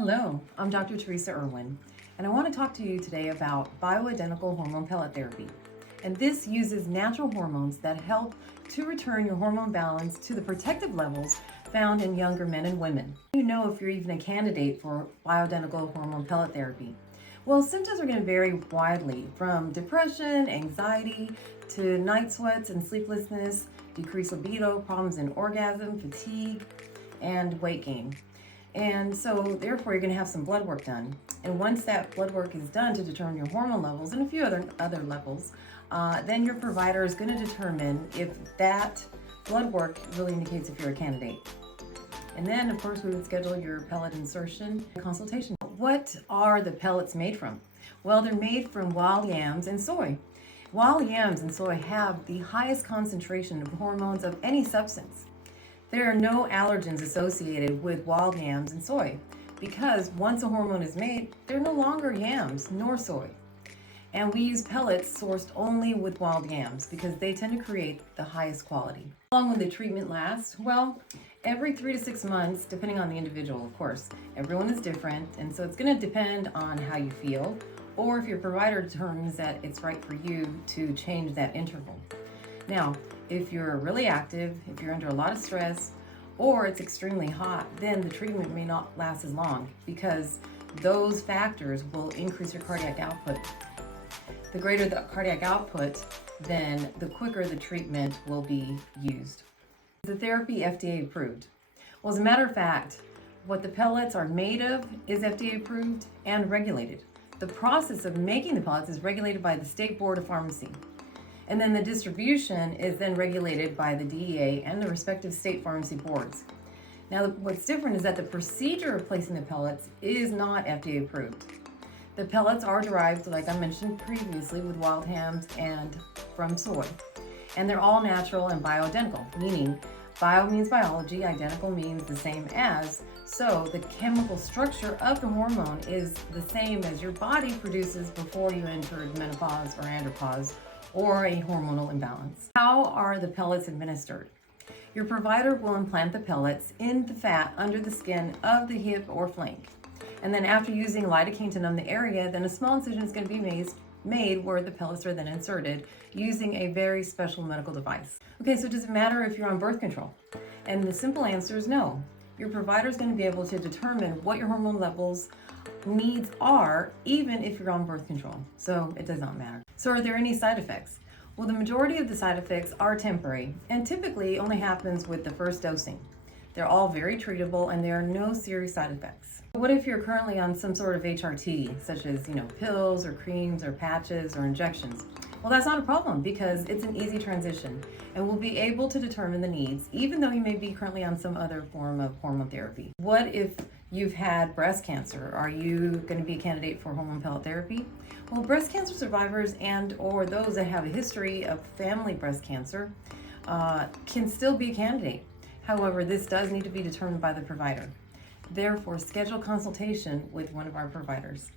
Hello, I'm Dr. Teresa Irwin, and I want to talk to you today about bioidentical hormone pellet therapy. And this uses natural hormones that help to return your hormone balance to the protective levels found in younger men and women. You know if you're even a candidate for bioidentical hormone pellet therapy. Well, symptoms are going to vary widely from depression, anxiety, to night sweats and sleeplessness, decreased libido, problems in orgasm, fatigue, and weight gain. And so therefore you're going to have some blood work done. And once that blood work is done to determine your hormone levels and a few other levels, then your provider is going to determine if that blood work really indicates if you're a candidate. And then of course we would schedule your pellet insertion consultation. What are the pellets made from? Well, they're made from wild yams and soy. Wild yams and soy have the highest concentration of hormones of any substance. There are no allergens associated with wild yams and soy because once a hormone is made, they're no longer yams nor soy. And we use pellets sourced only with wild yams because they tend to create the highest quality. How long will the treatment last? Well, every 3 to 6 months, depending on the individual, of course. Everyone is different, and so it's going to depend on how you feel or if your provider determines that it's right for you to change that interval. Now, if you're really active, if you're under a lot of stress, or it's extremely hot, then the treatment may not last as long because those factors will increase your cardiac output. The greater the cardiac output, then the quicker the treatment will be used. Is the therapy FDA approved? Well, as a matter of fact, what the pellets are made of is FDA approved and regulated. The process of making the pellets is regulated by the State Board of Pharmacy. And then the distribution is then regulated by the DEA and the respective state pharmacy boards. Now, what's different is that the procedure of placing the pellets is not FDA approved. The pellets are derived, like I mentioned previously, with wild yams and from soy. And they're all natural and bioidentical, meaning bio means biology, identical means the same as, so the chemical structure of the hormone is the same as your body produces before you entered menopause or andropause, or a hormonal imbalance. How are the pellets administered? Your provider will implant the pellets in the fat under the skin of the hip or flank. And then after using lidocaine to numb the area, then a small incision is going to be made where the pellets are then inserted using a very special medical device. Okay, so does it matter if you're on birth control? And the simple answer is no. Your provider is going to be able to determine what your hormone levels needs are even if you're on birth control, so it does not matter. So are there any side effects? Well, the majority of the side effects are temporary and typically only happens with the first dosing. They're all very treatable and there are no serious side effects. What if you're currently on some sort of HRT, such as pills or creams or patches or injections? Well, that's not a problem because it's an easy transition and we'll be able to determine the needs even though you may be currently on some other form of hormone therapy. What if you've had breast cancer? Are you going to be a candidate for hormone pellet therapy? Well, breast cancer survivors and or those that have a history of family breast cancer can still be a candidate. However, this does need to be determined by the provider. Therefore, schedule consultation with one of our providers.